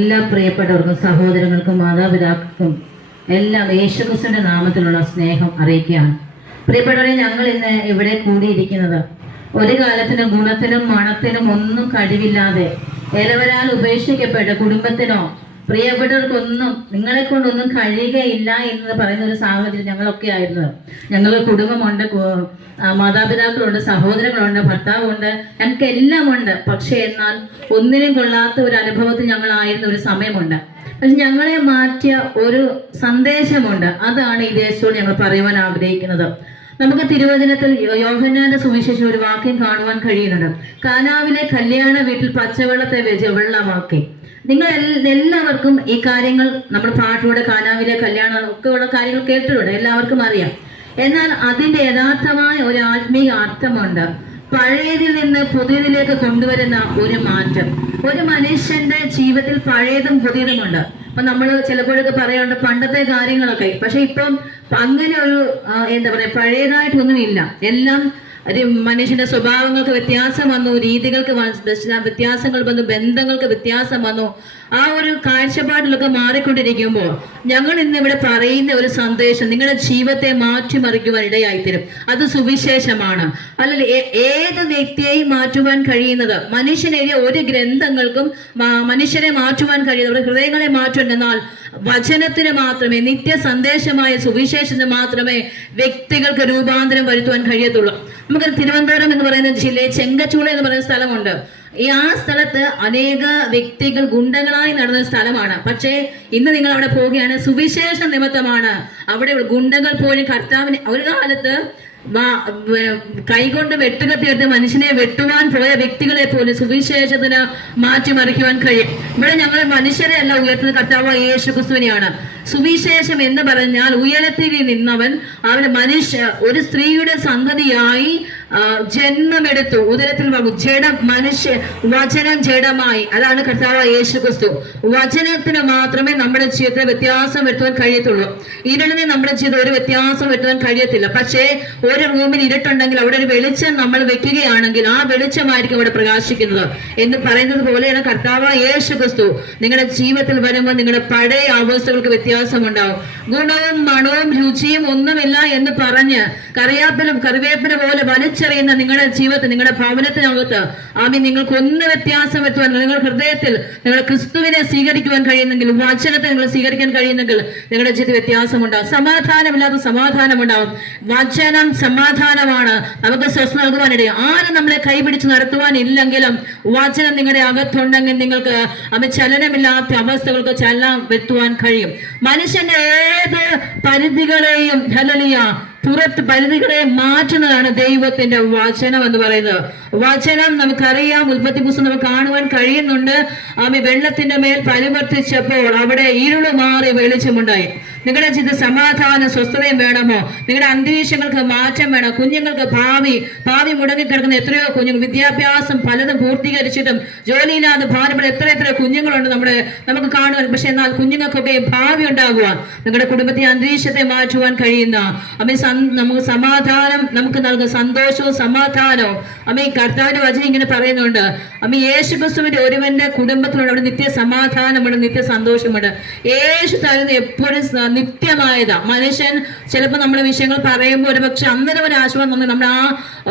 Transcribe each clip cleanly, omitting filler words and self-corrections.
എല്ലാ പ്രിയപ്പെട്ടവർക്കും സഹോദരങ്ങൾക്കും മാതാപിതാക്കൾക്കും എല്ലാം യേശുക്രിസ്തുവിന്റെ നാമത്തിലുള്ള സ്നേഹം അറിയിക്കുകയാണ്. പ്രിയപ്പെട്ടവരെ, ഞങ്ങൾ ഇന്ന് ഇവിടെ കൂടിയിരിക്കുന്നത് ഒരു കാലത്തിനും ഗുണത്തിനും മണത്തിനും ഒന്നും കഴിവില്ലാതെ ഇലവരാൽ ഉപേക്ഷിക്കപ്പെട്ട കുടുംബത്തിനോ പ്രിയപ്പെട്ടവർക്കൊന്നും നിങ്ങളെ കൊണ്ടൊന്നും കഴിയുകയില്ല എന്ന് പറയുന്ന ഒരു സാഹചര്യം ഞങ്ങളൊക്കെ ആയിരുന്നത്. ഞങ്ങൾക്ക് കുടുംബമുണ്ട്, മാതാപിതാക്കളുണ്ട്, സഹോദരങ്ങളുണ്ട്, ഭർത്താവുണ്ട്, ഞങ്ങൾക്ക് എല്ലാം ഉണ്ട്. പക്ഷെ എന്നാൽ ഒന്നിനും കൊള്ളാത്ത ഒരു അനുഭവത്തിൽ ഞങ്ങളായിരുന്ന ഒരു സമയമുണ്ട്. പക്ഷെ ഞങ്ങളെ മാറ്റിയ ഒരു സന്ദേശമുണ്ട്. അതാണ് ഈ ദേശത്തോട് ഞങ്ങൾ പറയുവാൻ ആഗ്രഹിക്കുന്നത്. നമുക്ക് തിരുവചനത്തിൽ യോഹന്നാന്റെ സുവിശേഷം ഒരു വാക്യം കാണുവാൻ കഴിയുന്നുണ്ട്. കാനാവിലെ കല്യാണ വീട്ടിൽ പച്ചവെള്ളത്തെ വെള്ളമാക്കി. നിങ്ങൾ എല്ലാവർക്കും ഈ കാര്യങ്ങൾ നമ്മൾ പാട്ടിലൂടെ കാനാവിലെ കല്യാണം ഒക്കെ ഉള്ള കാര്യങ്ങൾ കേട്ടിട്ടുണ്ട്, എല്ലാവർക്കും അറിയാം. എന്നാൽ അതിന്റെ യഥാർത്ഥമായ ഒരു ആത്മീയ അർത്ഥമുണ്ട്. പഴയതിൽ നിന്ന് പുതിയതിലേക്ക് കൊണ്ടുവരുന്ന ഒരു മാറ്റം. ഒരു മനുഷ്യന്റെ ജീവിതത്തിൽ പഴയതും പുതിയതുമുണ്ട്. അപ്പൊ നമ്മൾ ചിലപ്പോഴൊക്കെ പറയാറുണ്ട് പണ്ടത്തെ കാര്യങ്ങളൊക്കെ. പക്ഷെ ഇപ്പം അങ്ങനെ ഒരു എന്താ പറയാ, പഴയതായിട്ടൊന്നും ഇല്ല. എല്ലാം ഒരു മനുഷ്യന്റെ സ്വഭാവങ്ങൾക്ക് വ്യത്യാസം വന്നു, രീതികൾക്ക് വ്യത്യാസങ്ങൾ വന്നു, ബന്ധങ്ങൾക്ക് വ്യത്യാസം വന്നു. ആ ഒരു കാഴ്ചപ്പാടിലൊക്കെ മാറിക്കൊണ്ടിരിക്കുമ്പോൾ ഞങ്ങൾ ഇന്ന് ഇവിടെ പറയുന്ന ഒരു സന്ദേശം നിങ്ങളുടെ ജീവിതത്തെ മാറ്റിമറിക്കുവാൻ ഇടയായിത്തരും. അത് സുവിശേഷമാണ്. അല്ലെങ്കിൽ ഏത് വ്യക്തിയെയും മാറ്റുവാൻ കഴിയുന്നത്, മനുഷ്യനെതിരെ ഒരു ഗ്രന്ഥങ്ങൾക്കും മനുഷ്യനെ മാറ്റുവാൻ കഴിയുന്നത്, ഹൃദയങ്ങളെ മാറ്റുവാൻ, എന്നാൽ വചനത്തിന് മാത്രമേ, നിത്യ സന്ദേശമായ സുവിശേഷത്തിന് മാത്രമേ വ്യക്തികൾക്ക് രൂപാന്തരം വരുത്തുവാൻ കഴിയത്തുള്ളൂ. നമുക്ക് തിരുവനന്തപുരം എന്ന് പറയുന്ന ജില്ലയിൽ ചെങ്കച്ചൂള എന്ന് പറയുന്ന സ്ഥലമുണ്ട്. ആ സ്ഥലത്ത് അനേക വ്യക്തികൾ ഗുണ്ടകളായി നടന്ന സ്ഥലമാണ്. പക്ഷേ ഇന്ന് നിങ്ങൾ അവിടെ പോവുകയാണ്, സുവിശേഷ നിമിത്തമാണ് അവിടെ ഗുണ്ടകൾ പോലും കർത്താവിന് ഒരു കാലത്ത് കൈകൊണ്ട് വെട്ടുകത്തിയെടുത്ത് മനുഷ്യനെ വെട്ടുവാൻ പോയ വ്യക്തികളെ പോലും സുവിശേഷത്തിന് മാറ്റിമറിക്കുവാൻ കഴിയും. ഇവിടെ ഞങ്ങൾ മനുഷ്യരെ അല്ല ഉയർത്തുന്ന കർത്താവ് യേശുക്രിസ്തുവിനെയാണ്. സുവിശേഷം എന്ന് പറഞ്ഞാൽ ഉയരത്തിൽ നിന്നവൻ ഒരു സ്ത്രീയുടെ സന്തതിയായി ജന്മമെടുത്തു, ഉദരത്തിൽ വചനം ജഡമായി. അതാണ് കർത്താവ് യേശുക്രിസ്തു. വചനത്തിന് മാത്രമേ നമ്മുടെ ജീവിതത്തിൽ വ്യത്യാസം വരുത്തുവാൻ കഴിയത്തുള്ളൂ. ഇരുളിന് നമ്മുടെ ജീവിതം ഒരു വ്യത്യാസം വരുത്തുവാൻ കഴിയത്തില്ല. പക്ഷേ ഒരു റൂമിൽ ഇരുട്ടുണ്ടെങ്കിൽ അവിടെ ഒരു വെളിച്ചം നമ്മൾ വെക്കുകയാണെങ്കിൽ ആ വെളിച്ചമായിരിക്കും അവിടെ പ്രകാശിക്കുന്നത് എന്ന് പറയുന്നത് പോലെയാണ് കർത്താവ് യേശുക്രിസ്തു. നിങ്ങളുടെ ജീവിതത്തിൽ വരുമ്പോൾ നിങ്ങളുടെ പഴയ അവസ്ഥകൾക്ക് വ്യത്യാസം ഉണ്ടാവും. ഗുണവും മണവും രുചിയും ഒന്നുമില്ല എന്ന് പറഞ്ഞ് കറിവേപ്പില പോലെ വലിച്ചെറിയുന്ന നിങ്ങളുടെ ജീവിതത്തിൽ, നിങ്ങളുടെ ഭവനത്തിനകത്ത് നിങ്ങൾക്ക് ഒന്ന് വ്യത്യാസം വരുത്തുവാൻ, നിങ്ങളുടെ ഹൃദയത്തിൽ നിങ്ങൾ ക്രിസ്തുവിനെ സ്വീകരിക്കുവാൻ കഴിയുന്നെങ്കിൽ, വചനത്തെ നിങ്ങൾ സ്വീകരിക്കാൻ കഴിയുന്നെങ്കിൽ നിങ്ങളുടെ ജീവിതത്തിൽ വ്യത്യാസം ഉണ്ടാവും. സമാധാനമില്ലാത്ത സമാധാനം ഉണ്ടാവും. വചനം സമാധാനമാണ്, നമുക്ക് സ്വസ്ഥ നൽകുവാനിടയും. ആരും നമ്മളെ കൈപിടിച്ച് നടത്തുവാനില്ലെങ്കിലും വചനം നിങ്ങളുടെ അകത്തുണ്ടെങ്കിൽ നിങ്ങൾക്ക് ചലനമില്ലാത്ത അവസ്ഥകൾക്ക് ചലനം വരുത്തുവാൻ കഴിയും. മനുഷ്യന്റെ ഏത് പരിധികളെയും പുറത്ത് പരിധികളെ മാറ്റുന്നതാണ് ദൈവത്തിന്റെ വചനം എന്ന് പറയുന്നത്. വചനം നമുക്കറിയാം, ഉൽപ്പത്തി പുസ്തകം നമുക്ക് കാണുവാൻ കഴിയുന്നുണ്ട്. വെള്ളത്തിന്റെ മേൽ പരിവർത്തിച്ചപ്പോൾ അവിടെ ഇരുള് മാറി വെളിച്ചമുണ്ടായി. നിങ്ങളുടെ ജീവിതത്തിൽ സമാധാനം സ്വസ്ഥതയും വേണമോ? നിങ്ങളുടെ അന്തരീക്ഷങ്ങൾക്ക് മാറ്റം വേണം. കുഞ്ഞുങ്ങൾക്ക് ഭാവി മുടങ്ങിക്കിടക്കുന്ന എത്രയോ കുഞ്ഞുങ്ങൾ, വിദ്യാഭ്യാസം പലതും പൂർത്തീകരിച്ചിട്ടും ജോലിയില്ലാതെ ഭാരപ്പെട്ട എത്ര കുഞ്ഞുങ്ങളുണ്ട് നമുക്ക് കാണുവാൻ. പക്ഷെ എന്നാൽ കുഞ്ഞുങ്ങൾക്കൊക്കെ ഭാവി ഉണ്ടാകുവാൻ, നിങ്ങളുടെ കുടുംബത്തെ അന്തരീക്ഷത്തെ മാറ്റുവാൻ കഴിയുന്ന നമുക്ക് സമാധാനം നമുക്ക് നൽകുന്ന സന്തോഷവും സമാധാനവും കർത്താവിന്റെ വചനം ഇങ്ങനെ പറയുന്നുണ്ട്. യേശുക്രിസ്തുവിന്റെ ഒരുവന്റെ കുടുംബത്തിലുള്ള അവിടെ നിത്യ സമാധാനമുണ്ട്, നിത്യ സന്തോഷമുണ്ട്. യേശു തരുന്ന എപ്പോഴും നിത്യമായതാ. മനുഷ്യൻ ചിലപ്പോൾ നമ്മുടെ വിഷയങ്ങൾ പറയുമ്പോൾ ഒരു പക്ഷെ അന്നേരം ഒരു ആശ്വാസം തോന്നി നമ്മൾ ആ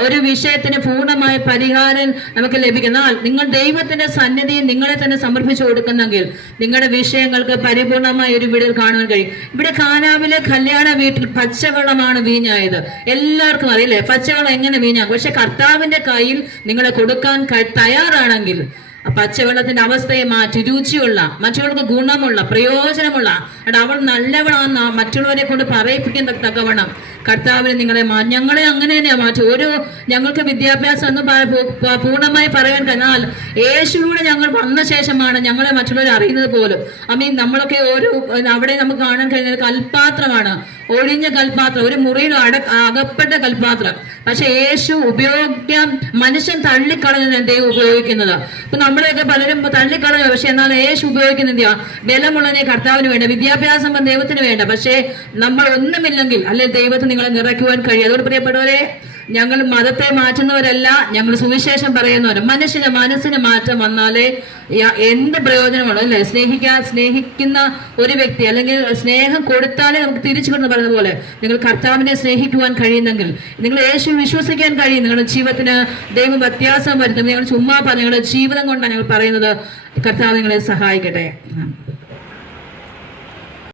ഒരു വിഷയത്തിന് പൂർണ്ണമായ പരിഹാരം നമുക്ക് ലഭിക്കുന്ന നിങ്ങൾ ദൈവത്തിന്റെ സന്നിധിയിൽ നിങ്ങളെ തന്നെ സമർപ്പിച്ചു കൊടുക്കുന്നെങ്കിൽ നിങ്ങളുടെ വിഷയങ്ങൾക്ക് പരിപൂർണമായ ഒരു വിടൽ കാണുവാൻ കഴിയും. ഇവിടെ കാനാവിലെ കല്യാണ വീട്ടിൽ പച്ചവെള്ളമാണ് വീഞ്ഞായത്. എല്ലാവർക്കും അറിയില്ലേ പച്ചവെള്ളം എങ്ങനെ വീഞ്ഞാകും? പക്ഷെ കർത്താവിന്റെ കയ്യിൽ നിങ്ങളെ കൊടുക്കാൻ തയ്യാറാണെങ്കിൽ പച്ചവെള്ളത്തിന്റെ അവസ്ഥയെ മാറ്റി രുചിയുള്ള, മറ്റുള്ളവർക്ക് ഗുണമുള്ള, പ്രയോജനമുള്ള, അവൾ നല്ലവളാന്ന് മറ്റുള്ളവരെ കൊണ്ട് പറയിപ്പിക്കാൻ തക്കവണ്ണം കർത്താവിനെ ഞങ്ങളെ അങ്ങനെ തന്നെയാ മാറ്റി. ഞങ്ങൾക്ക് വിദ്യാഭ്യാസം എന്ന് പൂർണ്ണമായി പറയാൻ കഴിഞ്ഞാൽ യേശുവിലൂടെ ഞങ്ങൾ വന്ന ശേഷമാണ് ഞങ്ങളെ മറ്റുള്ളവർ അറിയുന്നത് പോലും. നമ്മളൊക്കെ അവിടെ നമുക്ക് കാണാൻ കഴിയുന്നത് കൽപാത്രമാണ്, ഒഴിഞ്ഞ കൽപാത്രം, ഒരു മുറിയിൽ അകപ്പെട്ട കൽപാത്രം. പക്ഷെ യേശു ഉപയോഗിക്കാൻ മനുഷ്യൻ തള്ളിക്കളഞ്ഞ ദൈവം ഉപയോഗിക്കുന്നത്. ഇപ്പൊ നമ്മളെയൊക്കെ പലരും തള്ളിക്കളഞ്ഞു. പക്ഷെ എന്നാൽ യേശു ഉപയോഗിക്കുന്ന ബലമുള്ളതിനെ കർത്താവിന് വേണ്ട, വിദ്യാഭ്യാസം ദൈവത്തിന് വേണ്ട. പക്ഷേ നമ്മൾ ഒന്നുമില്ലെങ്കിൽ അല്ലെ ദൈവത്തിന് നിങ്ങളെ നിറയ്ക്കുവാൻ കഴിയും. അതുകൊണ്ട് പ്രിയപ്പെട്ടവരെ, ഞങ്ങൾ മതത്തെ മാറ്റുന്നവരല്ല, ഞങ്ങൾ സുവിശേഷം പറയുന്നവർ. മനുഷ്യന്റെ മനസ്സിന് മാറ്റം വന്നാലേ എന്ത് പ്രയോജനമാണ് അല്ലേ? സ്നേഹിക്കുന്ന ഒരു വ്യക്തി അല്ലെങ്കിൽ സ്നേഹം കൊടുത്താലേ നമുക്ക് തിരിച്ചു കൊണ്ടെന്ന് പറയുന്നത് പോലെ നിങ്ങൾ കർത്താവിനെ സ്നേഹിക്കുവാൻ കഴിയുന്നെങ്കിൽ, നിങ്ങൾ യേശു വിശ്വസിക്കാൻ കഴിയും, നിങ്ങളുടെ ജീവിതത്തിന് ദൈവം വ്യത്യാസം വരുത്തും. ഞങ്ങൾ ചുമ്മാ നിങ്ങളുടെ ജീവിതം കൊണ്ടാണ് ഞങ്ങൾ പറയുന്നത്. കർത്താവ് നിങ്ങളെ സഹായിക്കട്ടെ.